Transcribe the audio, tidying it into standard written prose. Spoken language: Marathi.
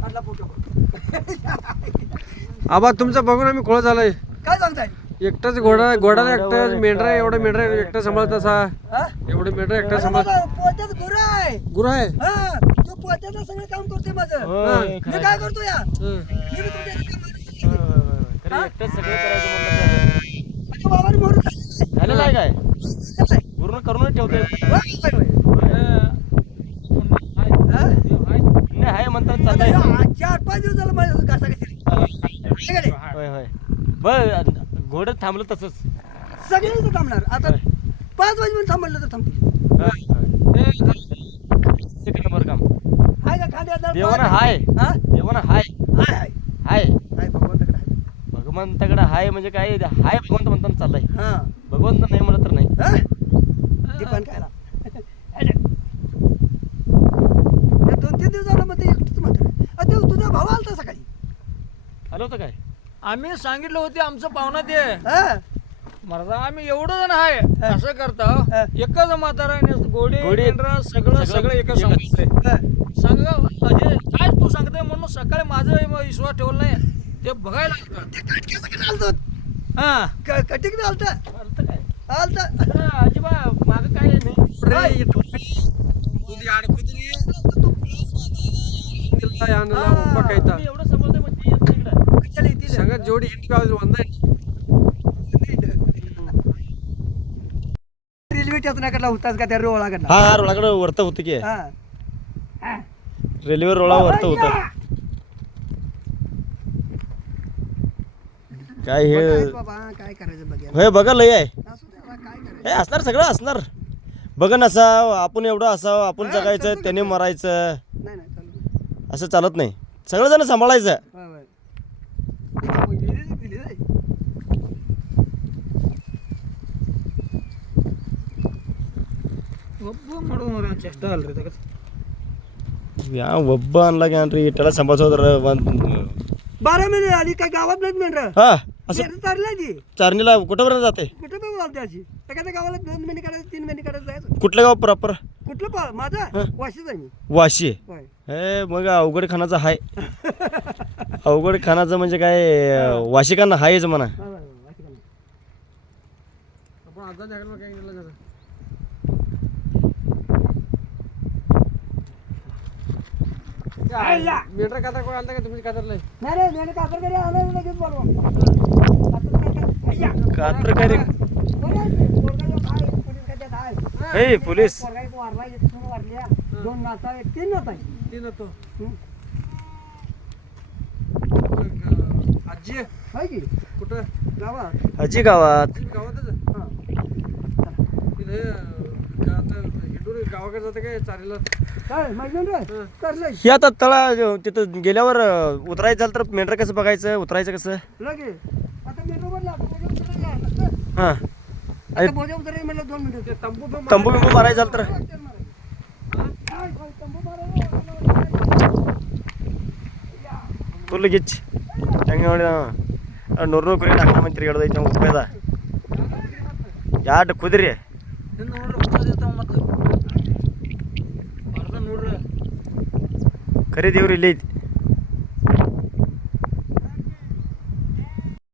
काढला फोटो. आबा तुमचं बघून आम्ही खोळ झालोय. काय सांगताय? एकटाच घोडा एकटाच मेंढरा एवढं मेंढरा एकटा सांभाळत असा एवढे मेंढरा एकटा सांभाळ. पोत्यात गुरु आहे. गुरु आहे. हा तो पोत्याचं सगळं काम करतोय माझं. मी काय करतो या एकटंच सगळं करायचं म्हणलं बाबाने मोर झालेलं आहे काय पूर्ण करूनच ठेवतोय. नाही आहे म्हणतात चाललंय. 4-5 दिवस झालं माझ्या घासा घातली. होय होय बरं घोडं थांबलं तसंच सगळे इथं थांबणार. आता 5 वाजेपर्यंत थांबलं तर थांबतील. नंबर काम हाय का खांद्यात देवाना हाय हा देवाना हाय हाय हाय हाय हाय भगवंताकडे हाय. भगवंताकडे हाय म्हणजे काय हाय भगवंत म्हणताना चाललंय. हा भगवंत नाही म्हणत तर नाही. हा दीपन खायला 2-3 दिवस झालं मग ते एकटंच म्हणतो. ते तुझा भाऊ आलता सकाळी. आलं होतं काय आम्ही सांगितलं होते आमचं पाहुणा ते हा मर्दा आम्ही एवढं जण आहे असं करता एकच म्हातारा घोडी मेंढरा सगळं एकच सांगतोय. सांगा हे काय तू सांगतोय म्हणून सकाळी माझं विश्वास ठेवला नाही. ते बघायला आलतो. हा कटिंग आलता आलं काय आलता. अजिबा मागं काय नाही एवढं समजतंय मग ती येत नाही इकडं. सगळ्यात जोडी हिंदी वंदा रेल्वे स्टेशनाकडला होताच का त्या रोळाकडला? हा रोळाकडे वरत होतं की हा रेल्वे रोळा वरत होतं. काय हे बाबा काय करायचं बघा. होय बघा लय आहे असू दे बाबा, काय करायचं. हे असणार सगळं असणार. बघा नसावं आपण एवढं असावं आपण जगायचं त्याने मरायचं नाही नाही चालू. असं चालत नाही. सगळं जण सांभाळायचं. होय होय. दिली रे. चेष्टा झाली रे या वब्बा आणला की आणरी त्याला सांभाळतो 12 महिने आली काय गावात नाहीत मेंढर. हा असं चाललाय ती चारणीला कुठंपर्यंत जाते. कुठं पण चालते अशी. एखाद्या गावाला 2 महिने काढायचं 3 महिने काढायचं जायचं. कुठलं गाव प्रॉपर कुठलं माझा वाशीच आहे मी. वाशी होय हे मग अवघड खानाचं हाय. अवघड खानाचं म्हणजे काय वाशिकांना हायच म्हणा. होय, होय, वाशीच आहे. आपण आज जागा काय केलं कसं मेंढरा कातर कोण आणता का तुम्ही कातरलंय. नाही रे मेंढर कातर घरी आलं लगेच बोलवा. कात्र काय रे हे पोलीस 2 नाता 3 नाता आहे. ती नव्हतो आजी हाय की कुठं गावात. आजी गावात गावातच हा तिथे आता हिंडून गावाकडे जाते काय चालेल. काय माहिती रे करलंय हे आता तळा तिथं गेल्यावर उतरायचं झालं तर मेंढर कसं बघायचं उतरायचं कसं. लगे आता मेट्रो वर लागतो. बोजा हां आता बोजा उतरायला म्हणलं 2 मिनिटं. तंबू पण तंबू बिंबू मारायचं झालं तर तू लगेच ನೂರು ಕುರಿ ನಾಲ್ಕು ಮಂದಿ ತಿರುಗಾಡೋದೈತೆ ನಾವು ಉಪಯೋಗ ಎರಡು ಕುದುರೆ ನೋಡ್ರಿ ಕರಿ ದೇವ್ರು ಇಲ್ಲೇ ಐತಿ.